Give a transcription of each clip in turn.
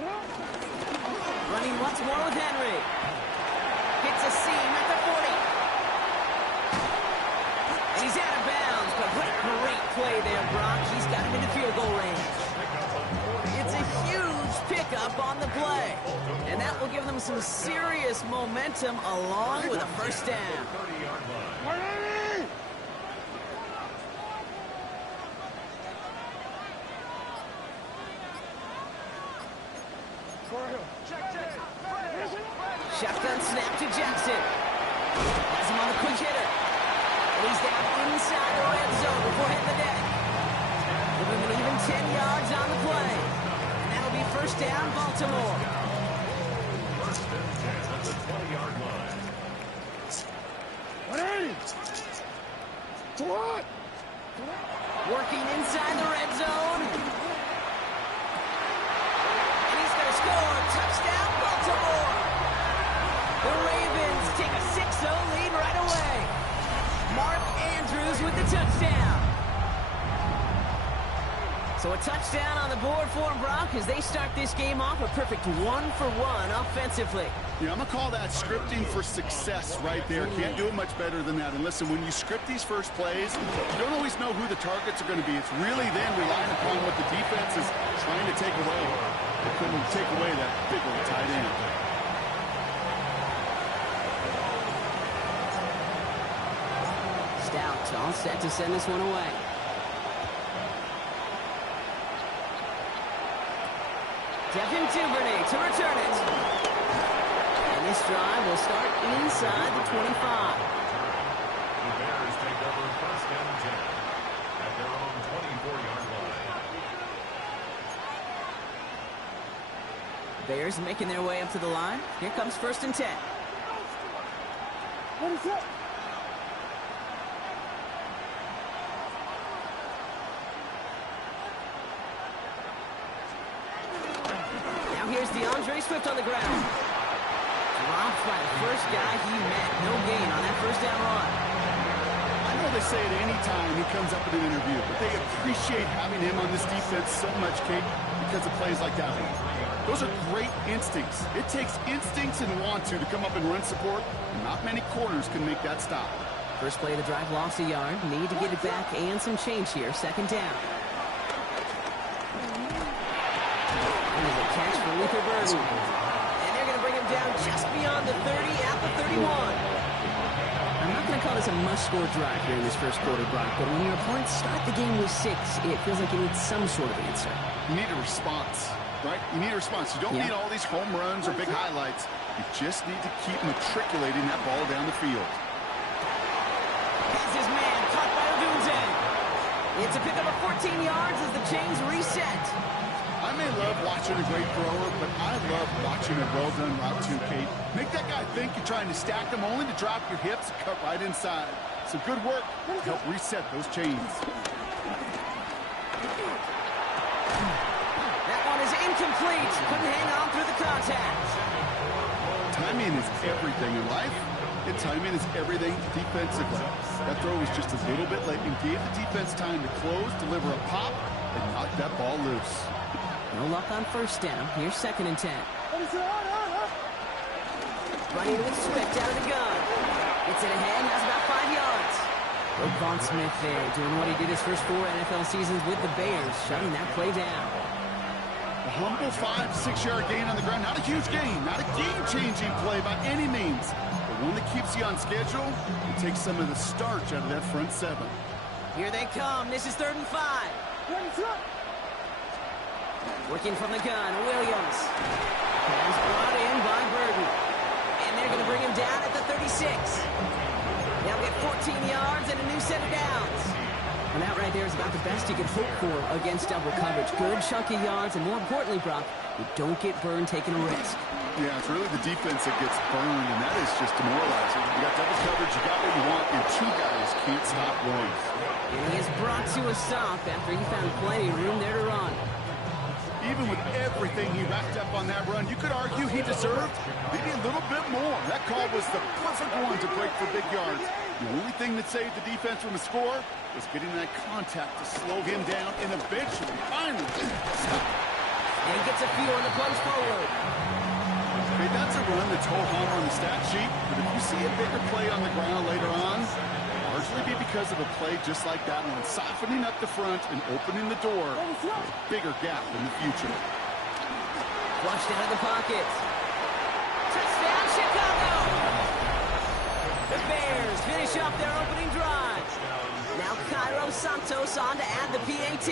Running once more with Henry. Hits a seam at the 40. And he's out of bounds, but what a great play there, Brock. He's got him into field goal range. It's a huge pickup on the play. And that will give them some serious momentum along with a first down. Shotgun snap to Jackson. Has him on a quick hitter. And he's down inside the red zone before hitting the deck. Give him an even 10 yards on the play. And that'll be first down, Baltimore. First and 10 at the 20-yard line. Working inside the red zone. And he's going to score. Touchdown, Baltimore. The Ravens take a 6-0 lead right away. Mark Andrews with the touchdown. So a touchdown on the board for them, Brock, as they start this game off a perfect 1-for-1 offensively. Yeah, I'm going to call that scripting for success right there. Can't do it much better than that. And listen, when you script these first plays, you don't always know who the targets are going to be. It's really then relying upon what the defense is trying to take away. They couldn't take away that big old tight end. Stout all set to send this one away. Devin Duvernay to return it. And this drive will start inside the 25. The Bears take over first and 10 at their own 24-yard line. Bears making their way up to the line. Here comes first and 10. What is that? Here's DeAndre Swift on the ground. Dropped by the first guy he met. No gain on that first down run. I know they say it any time he comes up in an interview, but they appreciate having him on this defense so much, Kate, because of plays like that one. Those are great instincts. It takes instincts and want to come up and run support, and not many corners can make that stop. First play of the drive lost a yard. Need to get it back and some change here. Second down. Catch for Luther Burden. And they're going to bring him down just beyond the 30 at the 31. I'm not going to call this a must-score drive here in this first quarter, Brock, but when your opponents start the game with 6, it feels like you need some sort of answer. You need a response, right? You need a response. You don't need all these home runs or big highlights. You just need to keep matriculating that ball down the field. Has his man caught by Odunze. It's a pickup of 14 yards as the chains reset. I may love watching a great thrower, but I love watching a well-done route too, Kate. Make that guy think you're trying to stack them only to drop your hips and cut right inside. So good work to help reset those chains. That one is incomplete. Couldn't hang on through the contact. Timing is everything in life, and timing is everything defensively. That throw was just a little bit late and gave the defense time to close, deliver a pop, and knock that ball loose. No luck on first down. Here's second and 10. Running with Swift out of the gun. Gets it ahead, has about 5 yards. Roquan Smith there, doing what he did his first 4 NFL seasons with the Bears, shutting that play down. A humble 5-6-yard gain on the ground. Not a huge gain, not a game-changing play by any means, but one that keeps you on schedule and takes some of the starch out of that front 7. Here they come. This is 3rd and 5. Working from the gun, Williams. Pass brought in by Burden. And they're going to bring him down at the 36. They'll get 14 yards and a new set of downs. And that right there is about the best you can hope for against double coverage. Good chunky yards, and more importantly, Brock, you don't get burned taking a risk. Yeah, it's really the defense that gets burned, and that is just demoralizing. You got double coverage, you got what you want, and 2 guys can't stop one. And he is brought to a stop after he found plenty of room there to run. Even with everything he racked up on that run, you could argue he deserved maybe a little bit more. That call was the perfect one to break for big yards. The only thing that saved the defense from a score was getting that contact to slow him down and eventually, finally, stop. And he gets a few on the plunge forward. Okay, that's a run that's ho-hum on the stat sheet, but if you see a bigger play on the ground later on, largely be because of a play just like that one, softening up the front and opening the door for a bigger gap in the future. Flushed out of the pocket. Touchdown, Chicago! The Bears finish off their opening drive. Now Cairo Santos on to add the PAT.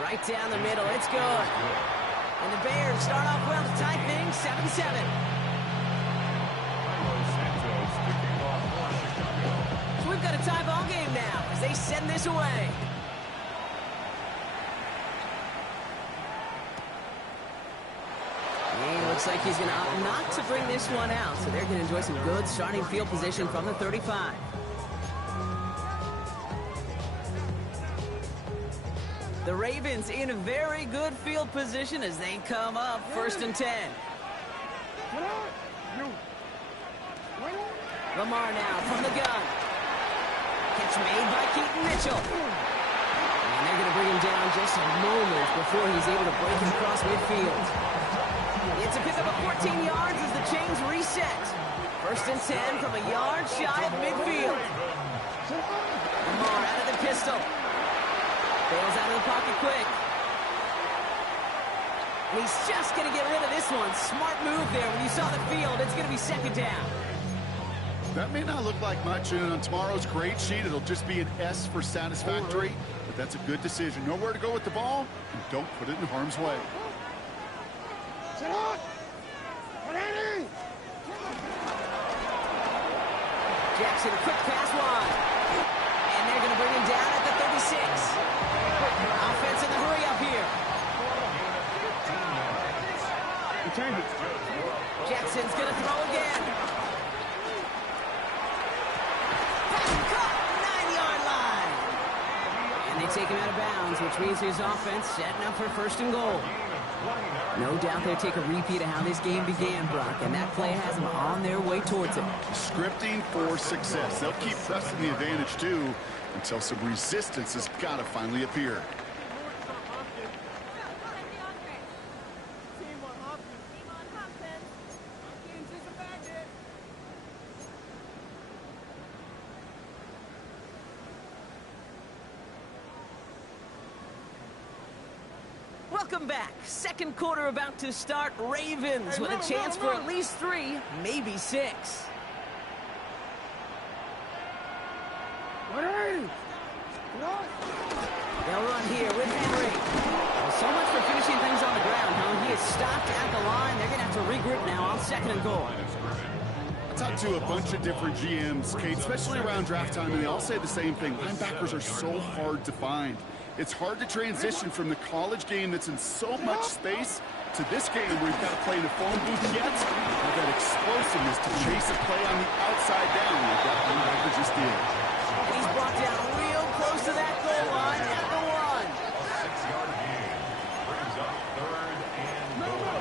Right down the middle, it's good. And the Bears start off well to tie things 7-7. So we've got a tie ball game now as they send this away. And looks like he's going to opt not to bring this one out, so they're going to enjoy some good starting field position from the 35. The Ravens in a very good field position as they come up 1st and 10. Lamar now from the gun. Catch made by Keaton Mitchell. And they're going to bring him down just a moment before he's able to break him across midfield. It's a pickup of 14 yards as the chains reset. 1st and 10 from a yard shy of midfield. Lamar out of the pistol. Bails out of the pocket quick. And he's just going to get rid of this one. Smart move there. When you saw the field, it's going to be 2nd down. That may not look like much, and on tomorrow's grade sheet, it'll just be an S for satisfactory, but that's a good decision. Know where to go with the ball, and don't put it in harm's way. Jackson, quick pass wide. And they're going to bring him down at the 36. Offense in the hurry up here. Jackson's going to throw again. Pass caught, 9-yard line. And they take him out of bounds, which means his offense setting up for 1st and goal. No doubt they'll take a repeat of how this game began, Brock, and that play has them on their way towards it. Scripting for success. They'll keep pressing the advantage, too, until some resistance has got to finally appear. Welcome back. 2nd quarter about to start. Ravens with a chance for at least 3, maybe 6. They'll run here with Henry. Well, so much for finishing things on the ground, huh? He is stopped at the line. They're going to have to regroup now on 2nd and goal. I talked to a bunch of different GMs, Kate, especially around draft time, and they all say the same thing. Linebackers are so hard to find. It's hard to transition from the college game that's in so much space to this game where you've got to play in a phone booth yet. Have that explosiveness to chase a play on the outside down like that linebacker just did. And he's brought down real close to that goal line at the 1. 6-yard gain brings up 3rd and goal.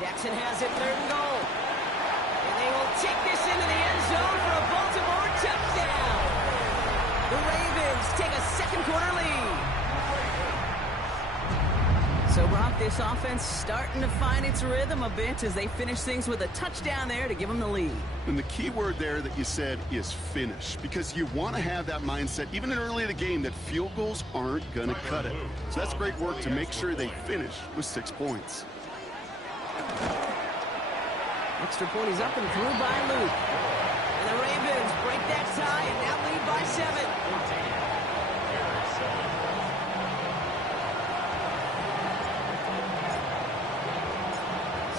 Jackson has it 3rd and goal. And they will take this into the end zone for a Baltimore touchdown. The Ravens take a 2nd quarter lead. So, Brock, this offense starting to find its rhythm a bit as they finish things with a touchdown there to give them the lead. And the key word there that you said is finish, because you want to have that mindset, even in early in the game, that field goals aren't going to cut it. So that's great work to make sure they finish with 6 points. Extra point is up and through by Luke. And the Ravens break that tie and now lead by 7.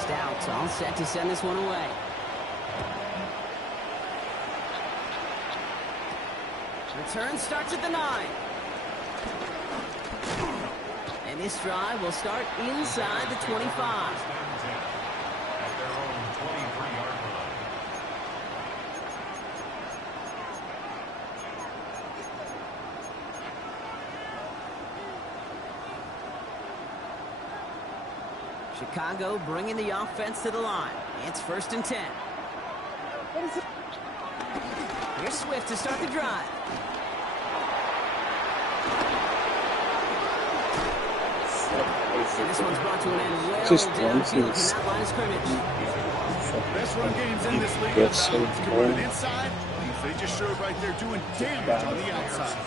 Stout all set to send this one away. Return starts at the 9. And this drive will start inside the 25. At their own 23-yard line. Chicago bringing the offense to the line. It's 1st and 10. Here's Swift to start the drive. And this one's brought to an end well downfield from that line of scrimmage. Best run games in this league. It's converted inside. They just showed right there doing damage on the outside.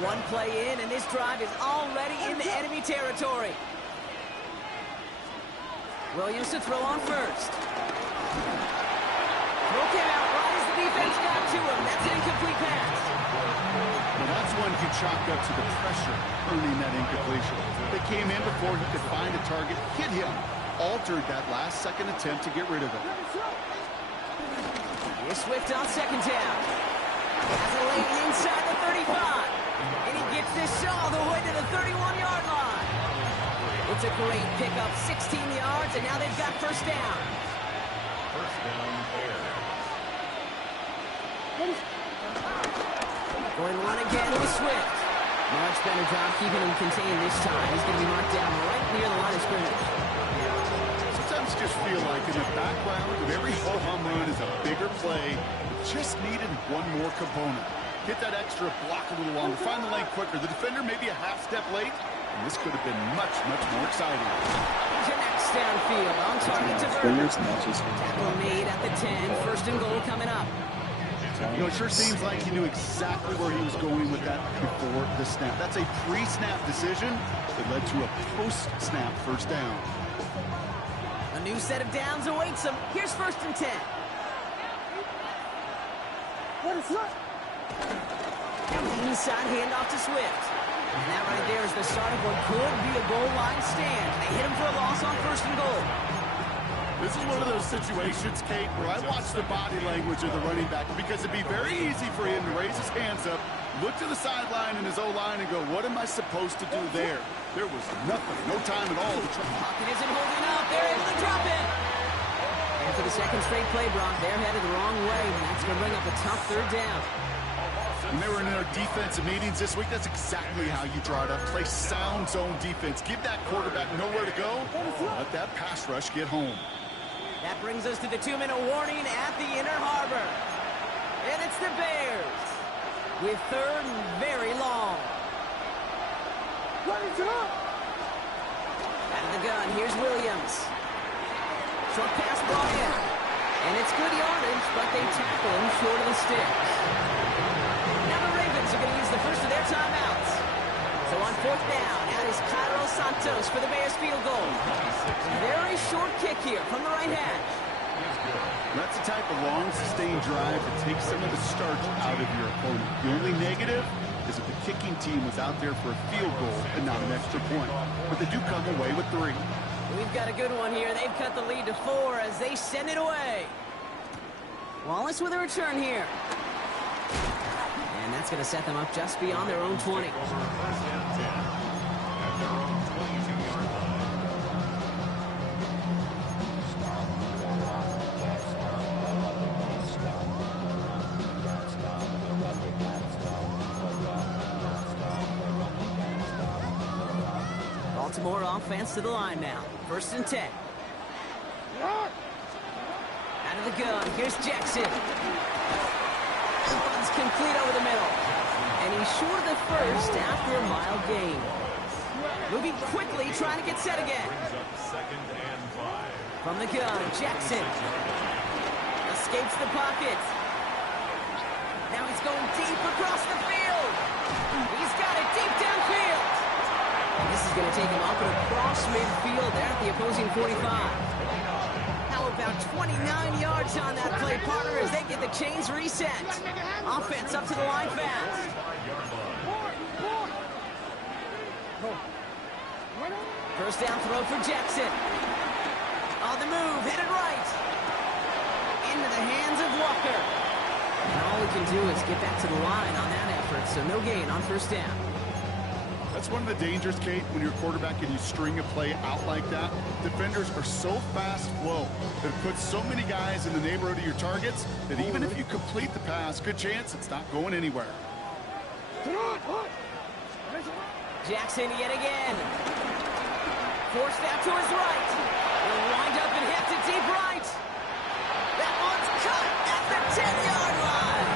One play in, and this drive is already into enemy territory. Williams to throw on first. Throw came out right as the defense got to him. That's an incomplete pass. Well, that's one you chalk up to the pressure earning that incompletion. They came in before he could find a target, hit him, altered that last-second attempt to get rid of it. Here's Swift on second down. Has a lane inside the 35. And he gets this all the way to the 31-yard line. It's a great pickup, 16 yards, and now they've got first down. First down, Bears. Going one again with Swift. Much better job keeping him contained this time. He's going to be marked down right near the line of scrimmage. Sometimes you just feel like in the background of every ho-hum run is a bigger play. It just needed one more component. Hit that extra block a little longer, find the lane quicker. The defender maybe a half step late, and this could have been much, much more exciting. Connects downfield on target to Berger. Tackle made at the 10. First and goal coming up. You know, it sure seems like he knew exactly where he was going with that before the snap. That's a pre-snap decision that led to a post-snap first down. A new set of downs awaits him. Here's first and 10. Inside handoff to Swift. And that right there is the start of what could be a goal line stand. They hit him for a loss on first and goal. This is one of those situations, Kate, where I watch the body language of the running back because it'd be very easy for him to raise his hands up, look to the sideline in his O-line and go, what am I supposed to do there? There was nothing, no time at all to try. Pocket isn't holding up. They're able to drop it. And for the second straight play, Brock, they're headed the wrong way. And that's going to bring up a tough third down. When they were in their defensive meetings this week, that's exactly how you draw it up. Play sound zone defense. Give that quarterback nowhere to go. Let that pass rush get home. That brings us to the 2-minute warning at the inner harbor. And it's the Bears with third and very long. Out of the gun, here's Williams. Short pass brought in. And it's good yardage, but they tackle him short of the sticks. Now the Ravens are going to use the first of their timeouts. So on fourth down, out is Cairo Santos for the Bears field goal. Very short kick here from the right hash. That's the type of long, sustained drive that takes some of the starch out of your opponent. The only negative is that the kicking team was out there for a field goal and not an extra point. But they do come away with 3. We've got a good one here. They've cut the lead to 4 as they send it away. Wallace with a return here. And that's going to set them up just beyond their own 20. First and 10 at their own 22-yard line. Baltimore offense to the line now. First and 10. Out of the gun. Here's Jackson. Runs complete over the middle. And he's short of the first after a mile gain. Moving quickly, trying to get set again. Brings up second and 5. From the gun, Jackson. Escapes the pocket. Now he's going deep across the field. He's got it deep downfield. And this is going to take him up and across midfield there at the opposing 45. How about 29 yards on that play, partner, as they get the chains reset. Offense up to the line fast. First down throw for Jackson. On the move, headed right. Into the hands of Walker. And all we can do is get back to the line on that effort, so no gain on first down. That's one of the dangers, Kate, when you're a quarterback and you string a play out like that. Defenders are so fast flow that it puts so many guys in the neighborhood of your targets that even if you complete the pass, good chance it's not going anywhere. Jackson yet again. Forced out to his right. He'll wind up and hit to deep right. That one's cut, and the 10-yard line.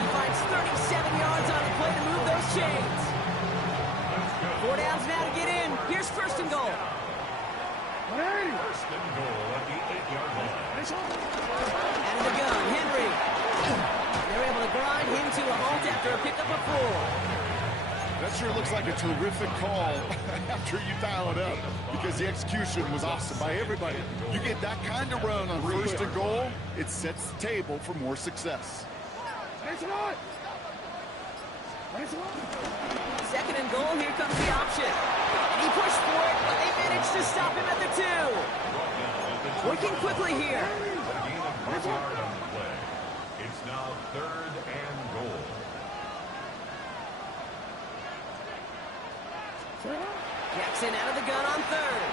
He finds 37 yards on the play to move those chains. 4 downs now to get in. Here's first and goal. First and goal at the 8-yard line. Out of the gun, Henry. They're able to grind him to a halt after a pickup of 4. That sure looks like a terrific call after you dial it up, because the execution was awesome by everybody. You get that kind of run on first and goal, it sets the table for more success. Second and goal, here comes the option. And he pushed for it, but they managed to stop him at the 2. Working quickly here. A gain of 1 yard on the play. It's now third and goal. Jackson out of the gun on third.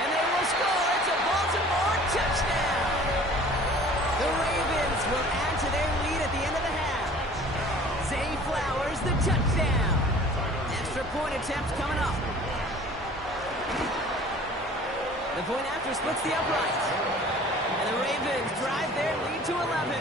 And they will score. It's a Baltimore touchdown. The Ravens will add to their lead at the end of the half. Zay Flowers, the touchdown. Extra point attempt coming up. The point after splits the uprights. And the Ravens drive their lead to 11.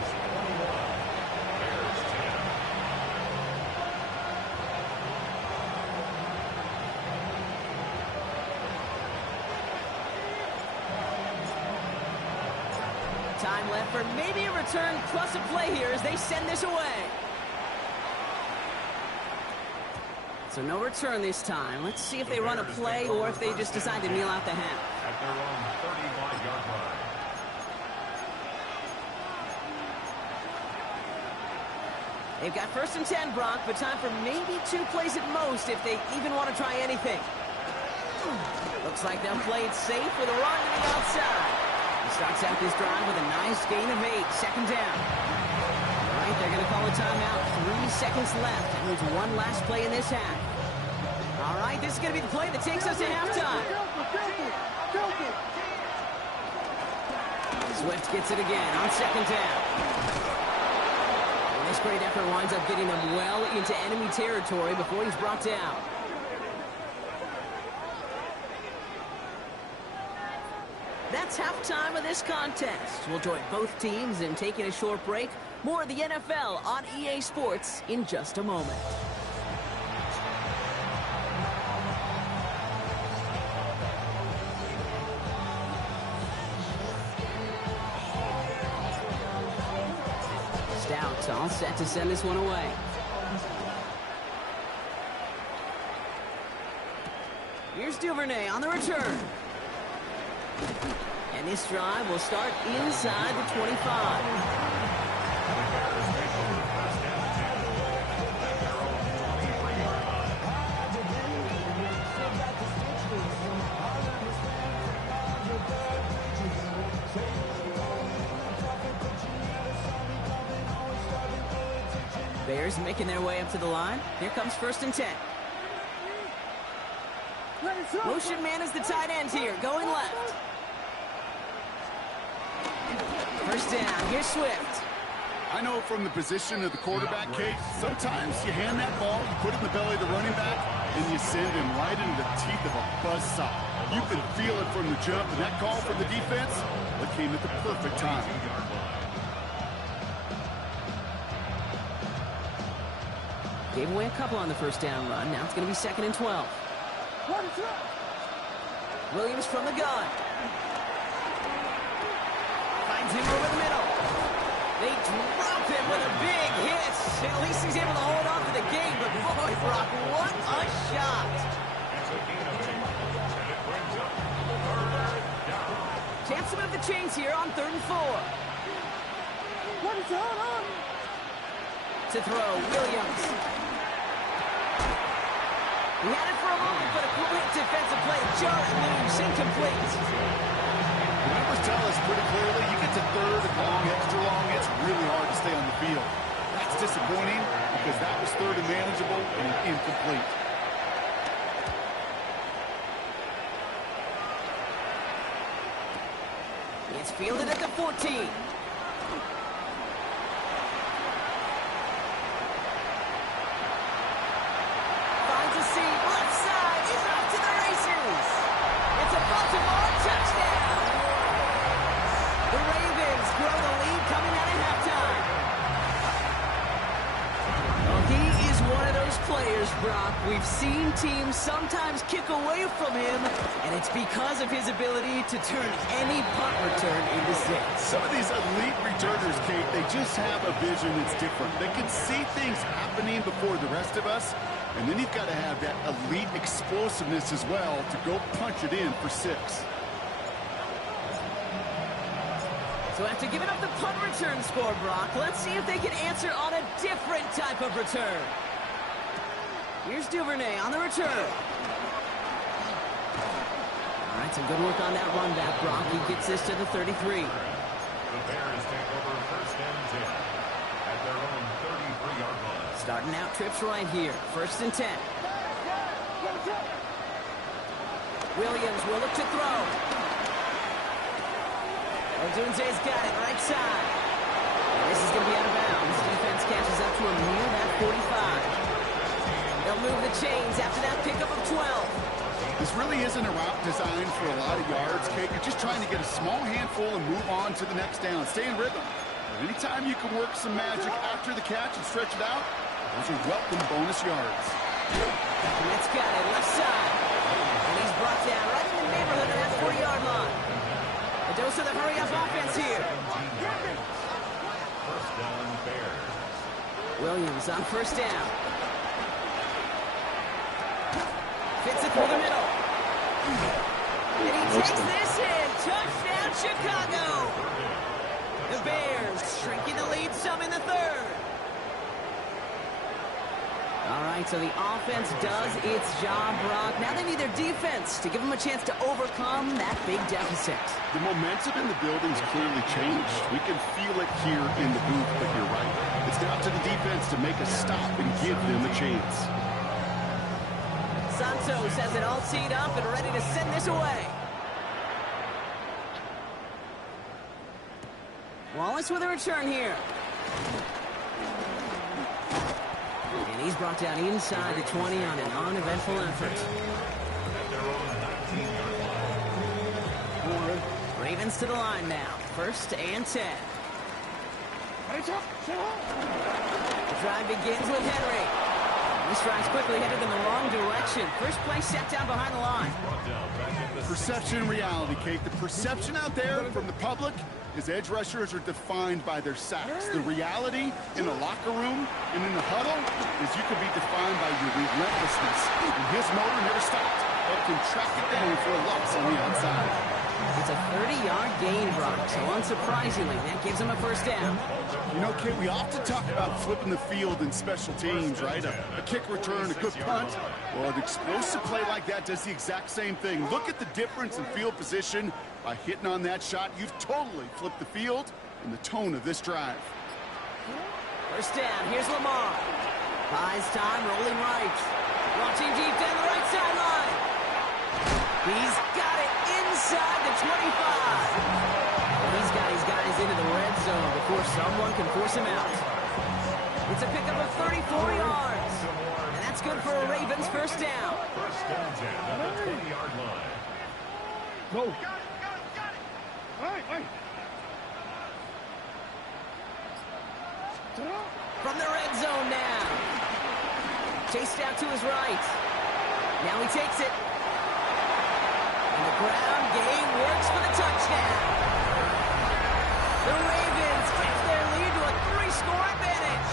Time left for maybe a return plus a play here as they send this away. So no return this time. Let's see if they run a play or if they just decide to kneel out the half. At their own 35-yard line. They've got first and 10, Brock, but time for maybe 2 plays at most if they even want to try anything. Looks like they'll play it safe with a run to the outside. He starts out this drive with a nice gain of 8, second down. All right, they're going to call a timeout. 3 seconds left. That means one last play in this half. All right, this is going to be the play that takes us to halftime. Swift gets it again on second down. And this great effort winds up getting them well into enemy territory before he's brought down. That's halftime of this contest. We'll join both teams in taking a short break. More of the NFL on EA Sports in just a moment. Stout all set to send this one away. Here's Duvernay on the return. And this drive will start inside the 25. Bears making their way up to the line. Here comes first and 10. Motion man is the tight end here, going left. First down, here's Swift. I know from the position of the quarterback, Kate, sometimes you hand that ball, you put it in the belly of the running back, and you send him right into the teeth of a buzzsaw. You can feel it from the jump, and that call from the defense, it came at the perfect time. Gave away a couple on the first down run. Now it's going to be second and 12. Williams from the gun. Finds him over the middle. They drop him with a big hit. At least he's able to hold on to the game. But boy, Brock, what a shot. Chance to move the chains here on 3rd and 4. To throw, Williams. He had it for a moment, but a great defensive play. Just loose, incomplete. The numbers tell us pretty clearly, you get to 3rd and long, extra long, it's really hard to stay on the field. That's disappointing because that was 3rd and manageable and incomplete. It's fielded at the 14. gosh, Brock, we've seen teams sometimes kick away from him, and it's because of his ability to turn any punt return into six. Some of these elite returners, Kate, they just have a vision that's different. They can see things happening before the rest of us, and then you've got to have that elite explosiveness as well to go punch it in for six. So after giving up the punt return score, Brock, let's see if they can answer on a different type of return. Here's Duvernay on the return. All right, some good work on that run back, Brock. He gets this to the 33. The Bears take over first and 10 at their own 33-yard line. Starting out trips right here. First and 10. Williams will look to throw. Odunze's got it right side. And this is going to be out of bounds. Defense catches up to him near that 45. They'll move the chains after that pickup of 12. This really isn't a route designed for a lot of yards, Kate. You're just trying to get a small handful and move on to the next down. Stay in rhythm. And anytime you can work some magic after the catch and stretch it out, those are welcome bonus yards. That's got it left side. And he's brought down right in the neighborhood of that 40-yard line. A dose of the hurry-up offense here. First down, Bears. Williams on first down. Fits it through the middle. And he takes this in. Touchdown, Chicago. The Bears shrinking the lead some in the third. All right, so the offense does its job, Brock. Now they need their defense to give them a chance to overcome that big deficit. The momentum in the building's clearly changed. We can feel it here in the booth, but you're right. It's down to the defense to make a stop and give them a chance. Santos has it all teed up and ready to send this away. Wallace with a return here. And he's brought down inside the 20 on an uneventful effort. At their own 19-yard line. Ravens to the line now. First and 10. The drive begins with Henry. This drive's quickly headed in the wrong direction. First play set down behind the line. Perception and reality, Kate. The perception out there from the public is edge rushers are defined by their sacks. The reality in the locker room and in the huddle is you could be defined by your relentlessness. And his motor never stopped. But can track it down for a loss on the outside. It's a 30-yard gain, Brock, so unsurprisingly, that gives him a first down. You know, Kate, we often talk about flipping the field in special teams, right? A kick return, a good punt. Well, an explosive play like that does the exact same thing. Look at the difference in field position. By hitting on that shot, you've totally flipped the field and the tone of this drive. First down, here's Lamar. Buys time, rolling right. Launching deep down the right sideline. He's got it inside the 25. And he's got his guys into the red zone before someone can force him out. It's a pickup of 34 yards. And that's good for a Ravens first down. First and 10 at the 20-yard line. Go. From the red zone now. Chased out to his right. Now he takes it. And the ground game works for the touchdown. The Ravens catch their lead to a 3-score advantage.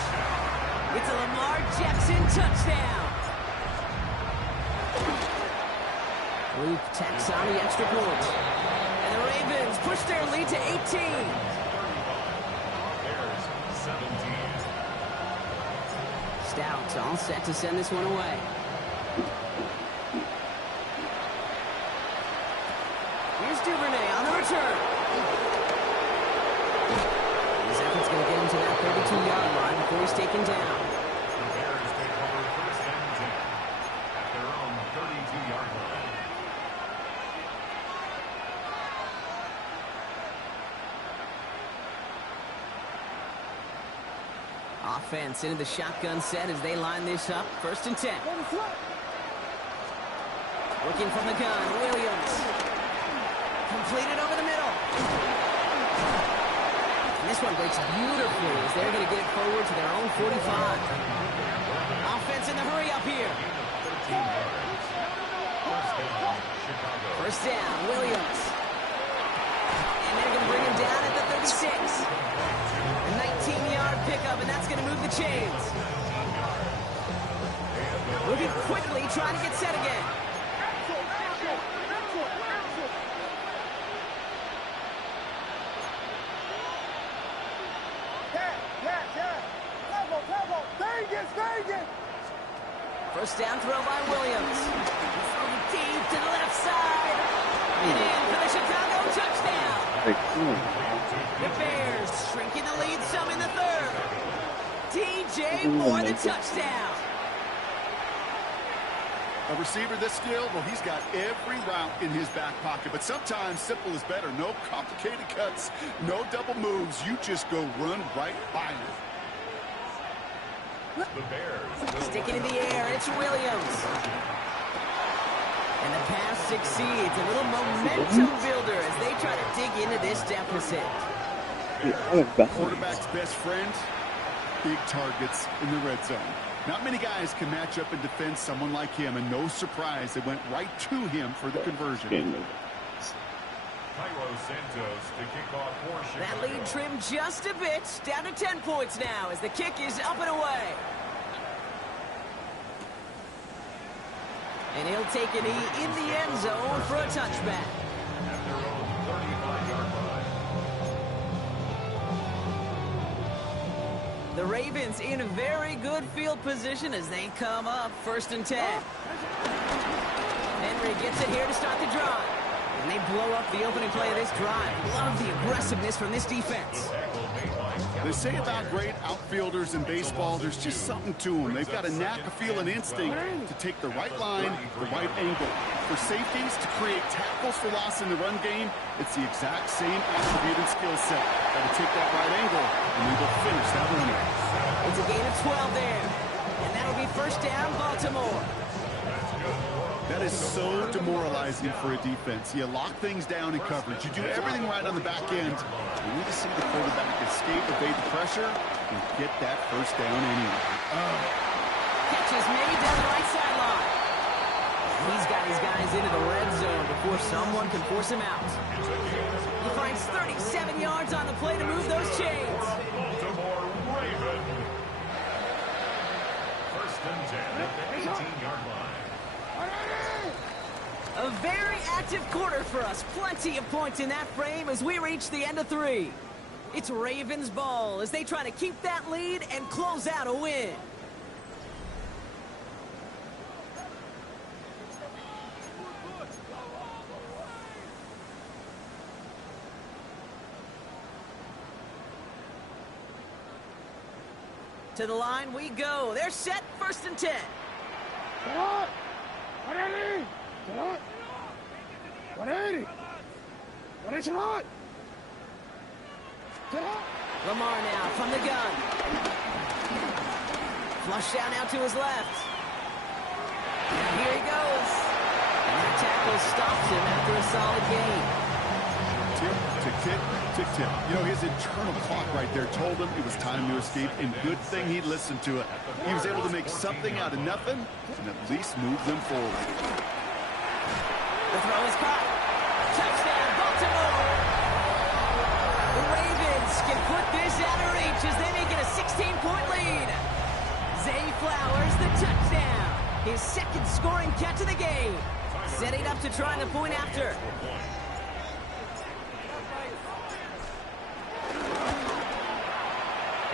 It's a Lamar Jackson touchdown. Luke tacks on the extra point. And the Ravens push their lead to 18. Bears 17. Stout all set to send this one away. Here's Duvernay on the return. His effort's going to get him to that 32-yard line before he's taken down. The Bears take over first and 10 at their own 32-yard line. Offense into the shotgun set as they line this up. First and 10. Working from the gun, Williams. Completed over the middle. And this one breaks beautifully as they're going to get it forward to their own 45. Offense Bears in the hurry up here. 13 yards. First down, Chicago. First down, Williams. And they're going to bring him down at the 36. A 19-yard pickup, and that's going to move the chains. Moving quickly, trying to get set again. First down throw by Williams. Deep to the left side. And in for the Chicago touchdown. The Bears shrinking the lead some in the third. TJ Moore the touchdown. A receiver this skilled, well, he's got every route in his back pocket. But sometimes simple is better. No complicated cuts, no double moves. You just go run right by him. The Bears. Sticking in the air, it's Williams. And the pass succeeds. A little momentum builder as they try to dig into this deficit. Quarterback's best friend, big targets in the red zone. Not many guys can match up and defend someone like him, and no surprise, they went right to him for the conversion. Santos to kick off for Chicago. That lead trimmed just a bit, down to 10 points now as the kick is up and away. And he'll take a knee in the end zone for a touchback. At their own 35-yard line. The Ravens in a very good field position as they come up 1st and 10. Henry gets it here to start the drive. And they blow up the opening play of this drive. Love the aggressiveness from this defense. They say about great outfielders in baseball, there's just something to them. They've got a knack, a feel, an instinct to take the right line, the right angle. For safeties, to create tackles for loss in the run game, it's the exact same attribute and skill set. Got to take that right angle, and then go finish that runner. It's a gain of 12 there. And that'll be first down, Baltimore. That is so demoralizing for a defense. You lock things down in coverage. You do everything right on the back end. You need to see the quarterback escape, evade the pressure, and get that first down anyway. Catch is made down the right sideline. He's got his guys into the red zone before someone can force him out. He finds 37 yards on the play to move those chains. Baltimore Raven. First and 10 at the 18-yard line. A very active quarter for us. Plenty of points in that frame as we reach the end of 3. It's Ravens ball as they try to keep that lead and close out a win. To the line we go. They're set, 1st and 10. Lamar now from the gun. Flush down out to his left. And here he goes. And that tackle stops him after a solid gain. Tick, tick, tick, tick, tick. You know, his internal clock right there told him it was time to escape, and good thing he listened to it. He was able to make something out of nothing and at least move them forward. The throw is caught. Touchdown, Baltimore. The Ravens can put this out of reach as they make it a 16-point lead. Zay Flowers, the touchdown. His second scoring catch of the game. Setting up to try the point after.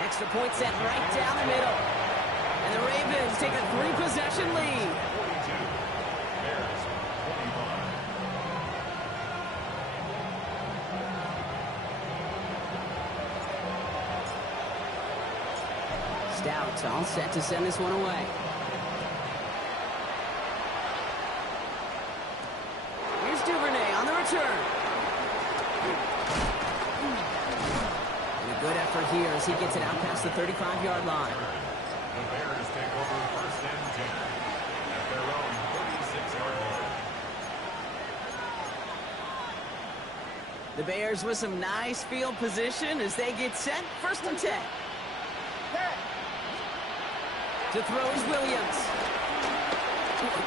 Extra point set right down the middle. And the Ravens take a 3-possession lead. Stout all set to send this one away. Here's Duvernay on the return. And a good effort here as he gets it out past the 35-yard line. The Bears take over 1st and 10 at their own 36-yard line. The Bears with some nice field position as they get set, 1st and 10. To throw is Williams.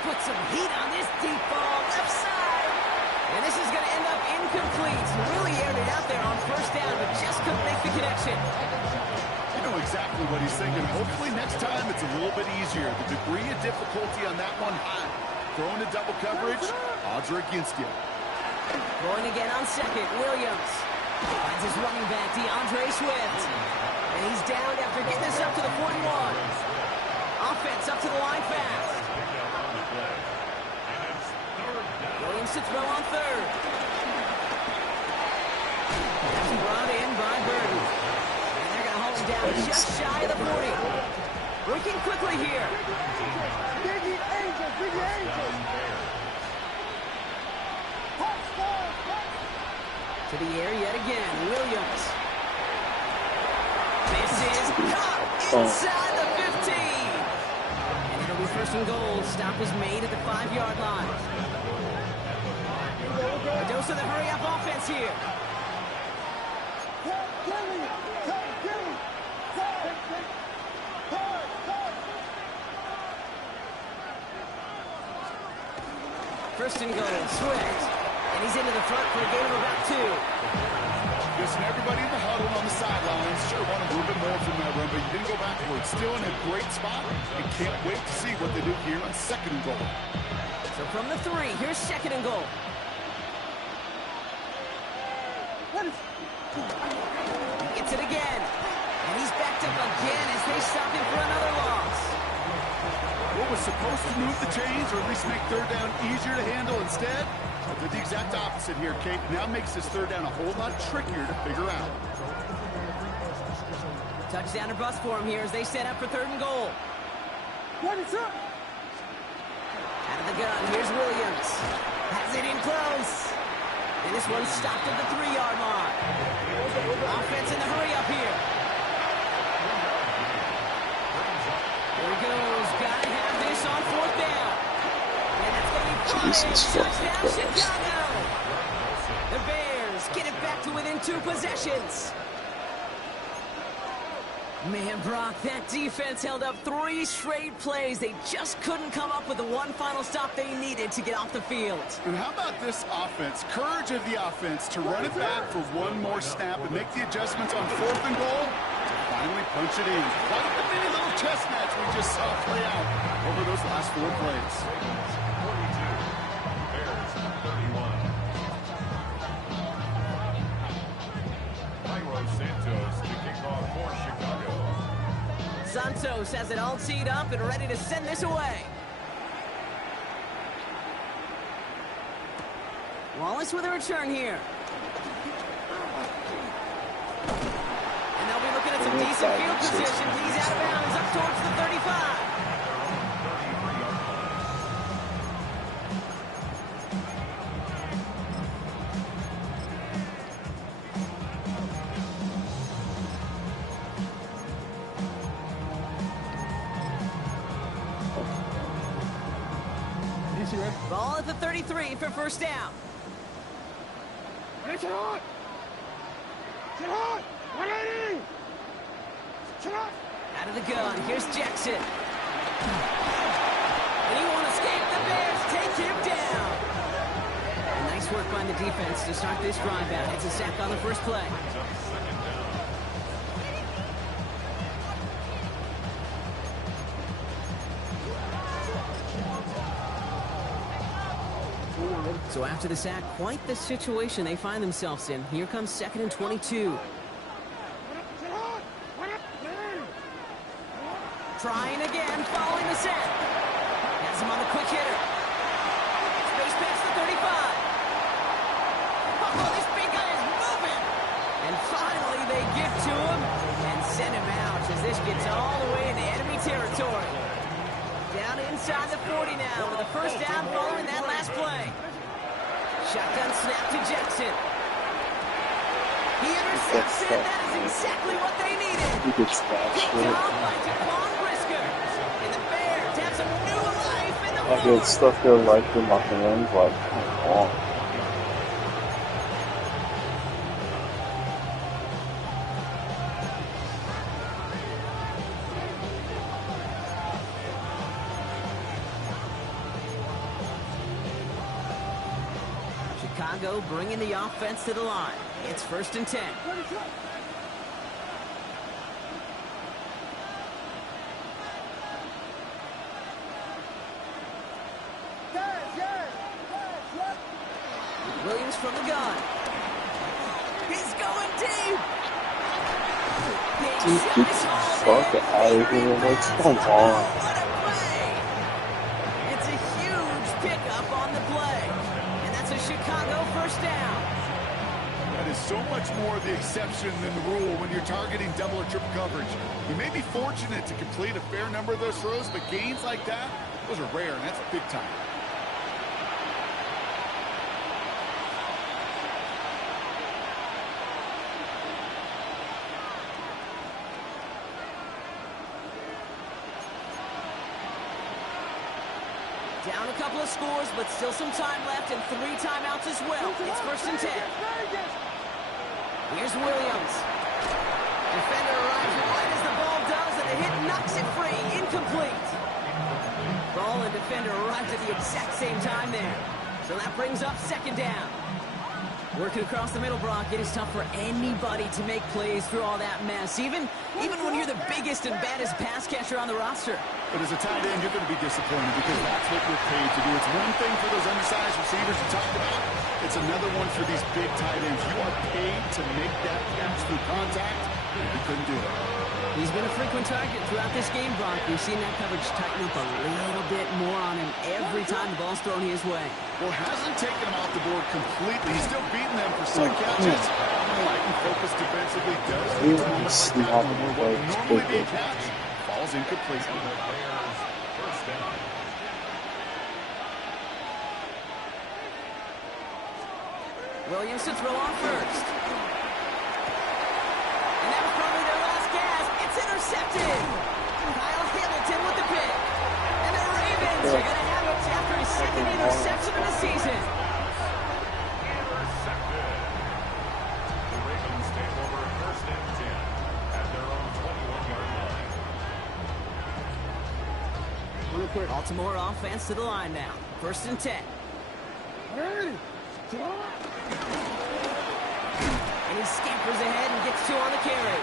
Put some heat on this deep ball, left side. And this is going to end up incomplete. Really aired it out there on first down, but just couldn't make the connection. You know exactly what he's thinking. Hopefully next time it's a little bit easier. The degree of difficulty on that one high. Throwing to double coverage, odds are against you. Going again on second, Williams. Finds his running back, DeAndre Swift. And he's down after getting this up to the 41. Offense up to the line fast. Williams to throw on third. That's brought in by Burden. And they're going to hold him down just shy of the 40. Working quickly here. To the air yet again, Williams. This is caught inside the 15. And it'll be first and goal. Stop is made at the 5-yard line. A dose of the hurry-up offense here. First and goal, Swift. And he's into the front for a gain of about 2. Listen, everybody in the huddle on the sidelines sure want a little bit more from that run, but you didn't go backwards. Still in a great spot, and can't wait to see what they do here on second and goal. So from the 3, here's second and goal. He gets it again. And he's backed up again as they stop him for another loss. What was supposed to move the chains, or at least make third down easier to handle instead, did the exact opposite here, Kate. Now makes this third down a whole lot trickier to figure out. Touchdown or bust for him here as they set up for third and goal. What is up? Out of the gun, here's Williams. Has it in close. And this one's stopped at the 3-yard line. Offense in the hurry up here. There he goes. Gotta have this on fourth down. And that's going to be touchdown Chicago. The Bears get it back to within 2 possessions. Man, Brock, that defense held up 3 straight plays. They just couldn't come up with the one final stop they needed to get off the field. And how about this offense? Courage of the offense to run it back for one more snap and make the adjustments on fourth and goal to finally punch it in. Quite the mini little chess match we just saw play out over those last 4 plays. 42. Bears 31. Santos to kick off for Chicago. Santos has it all teed up and ready to send this away. Wallace with a return here. And they'll be looking at some decent field position. He's out of bounds up towards the 35. Ball at the 33 for first down. Get hot! Get hot! 180! Get hot! Out of the gun, here's Jackson. And he won't escape. The Bears take him down. Nice work by the defense to start this drive out. It's a sack on the first play. So after the sack, quite the situation they find themselves in. Here comes second and 22. Trying again, following the set. Has him on the quick hitter. Space past the 35. Oh, this big guy is moving. And finally they get to him and send him out as this gets all the way into enemy territory. Down inside the 40 now with a first down following that last play. Shotgun snap to Jackson. He intercepts it. That is exactly what they needed. Picked off by Jaquan Brisker. And the Bears have some new life in the I get stuff there like in my hands, like, oh. Chicago bringing the offense to the line. It's 1st and 10. Williams from the gun. He's going deep. Dude, get the fuck out of here. Like, come on. What a play. It's a huge pickup on the play. And that's a Chicago 1st down. That is so much more the exception than the rule when you're targeting double or triple coverage. You may be fortunate to complete a fair number of those throws, but gains like that, those are rare, and that's big time. Down a couple of scores, but still some time left and 3 timeouts as well. It's 1st and 10. Here's Williams. Defender arrives right as the ball does, and the hit knocks it free. Incomplete. Ball and defender arrived at the exact same time there. So that brings up 2nd down. Working across the middle, Brock, it is tough for anybody to make plays through all that mess, even when you're the biggest and baddest pass catcher on the roster. But as a tight end, you're going to be disappointed because that's what you're paid to do. It's one thing for those undersized receivers you talked about. It's another one for these big tight ends. You are paid to make that catch through contact. You couldn't do it. He's been a frequent target throughout this game, Brock. We've seen that coverage tighten up a little bit more on him every time the ball's thrown his way. Well, hasn't taken him off the board completely. He's still beating them for some catches. Light and focus defensively does lead to moments like that one where what would normally be a catch falls incomplete. Williams to throw on first. And that was probably their last gasp. It's intercepted. Kyle Hamilton with the pick. And the Ravens are going to have it after his 2nd interception of the season. Intercepted. The Ravens take over 1st and 10 at their own 21-yard line. Baltimore offense to the line now. 1st and 10. And he scampers ahead and gets 2 on the carry.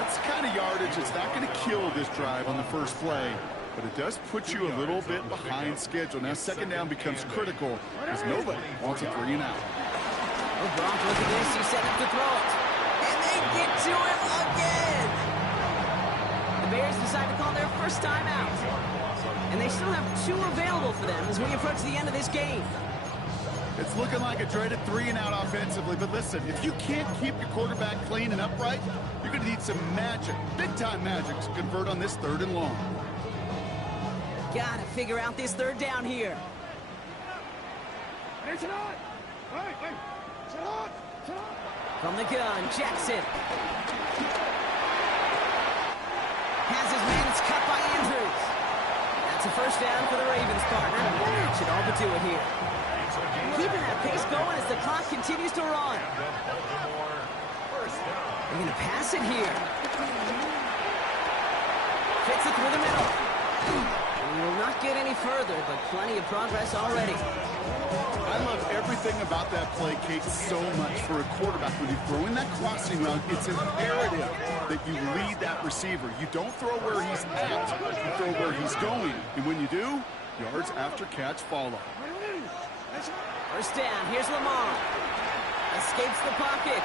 That's the kind of yardage that's not going to kill this drive on the first play, but it does put you a little bit behind schedule. Now 2nd down becomes critical because nobody wants a 3 and out. Oh, Brock, look at this. He's set up to throw it. And they get to him again. The Bears decide to call their first timeout. And they still have 2 available for them as we approach the end of this game. It's looking like a dreaded 3 and out offensively, but listen, if you can't keep your quarterback clean and upright, you're going to need some magic, big-time magic, to convert on this 3rd and long. Gotta figure out this 3rd down here. From the gun, Jackson. Has his man's cut by Andrews. That's a 1st down for the Ravens, partner. That should all but do it here. Keeping that pace going as the clock continues to run. They're going to pass it here. Fits it through the middle. We will not get any further, but plenty of progress already. I love everything about that play, Kate, so much for a quarterback. When you're throwing that crossing route, it's imperative that you lead that receiver. You don't throw where he's at, you throw where he's going. And when you do, yards after catch follow. 1st down, here's Lamar. Escapes the pocket.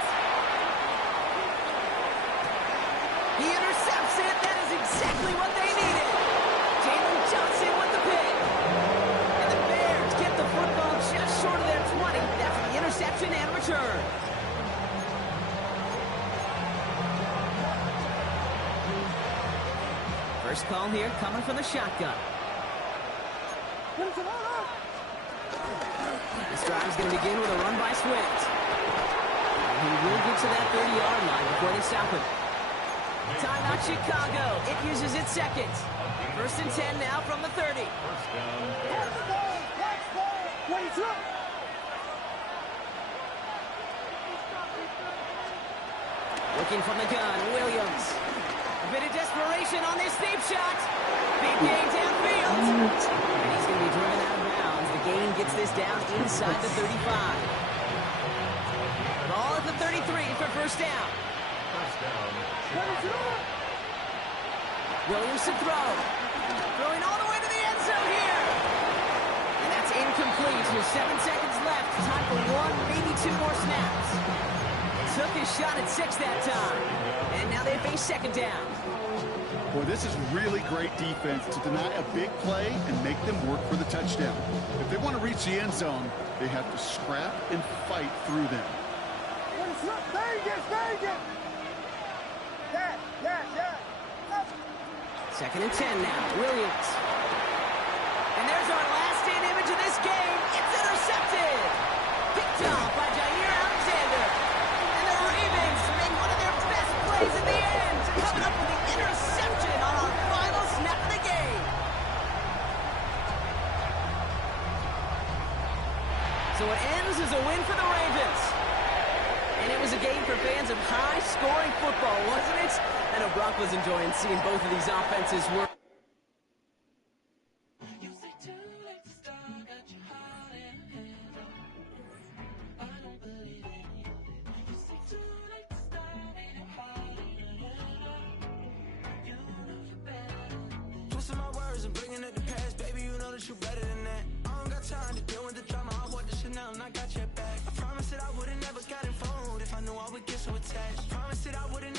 He intercepts it. That is exactly what they needed. Jalen Johnson with the pick. And the Bears get the football just short of their 20. That's the interception and return. First call here coming from the shotgun. This drive is going to begin with a run by Swift. And he will get to that 30-yard line before they stop him. Timeout Chicago. It uses its 2nd. 1st and 10 now from the 30. Looking from the gun, Williams. A bit of desperation on this deep shot. Big gain downfield. And he's going to be driven out of bounds. The gain gets this down inside inside the 35. Ball at the 33 for first down. First down. Williams to throw. Throwing all the way to the end zone here. And that's incomplete with 7 seconds left. Time for one, maybe 2 more snaps. Took his shot at 6 that time. And now they face second down. Boy, this is really great defense to deny a big play and make them work for the touchdown. If they want to reach the end zone, they have to scrap and fight through them. Second and 10 now. Williams. And there's our last-in image of this game. It's intercepted. Picked off by Jair Alexander. And the Ravens make one of their best plays in the end, coming up with the interception on our final snap of the game. So it ends as a win for the Ravens. And it was a game for fans of high-scoring football, wasn't it? I know Brock was enjoying seeing both of these offenses work. Twisting my words and bringing up the past, baby, you know that you're better than that. I don't got time to deal with the drama. I bought the Chanel and I got your back. I promised that I wouldn't never got involved if I knew I would get so attached. I promised that I wouldn't